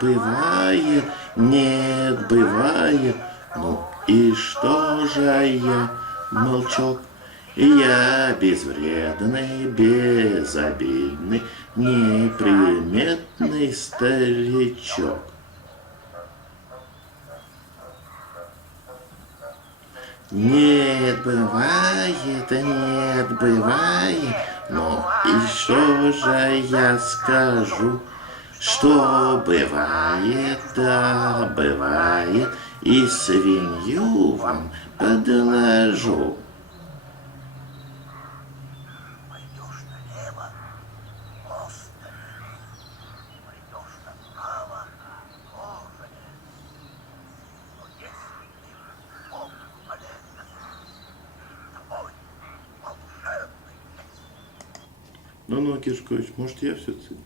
бывает, нет, бывает. Ну и что же я, молчок? Я безвредный, безобидный, неприметный старичок. Нет, бывает, нет, бывает. Ну и что же я скажу? Что бывает, да, бывает, и свинью вам подложу. Пойдешь налево, мост Пойдешь направо, тоже Но если ты Бог полезен, твой волшебный Ну, ну, Кишкович, может, я все-таки?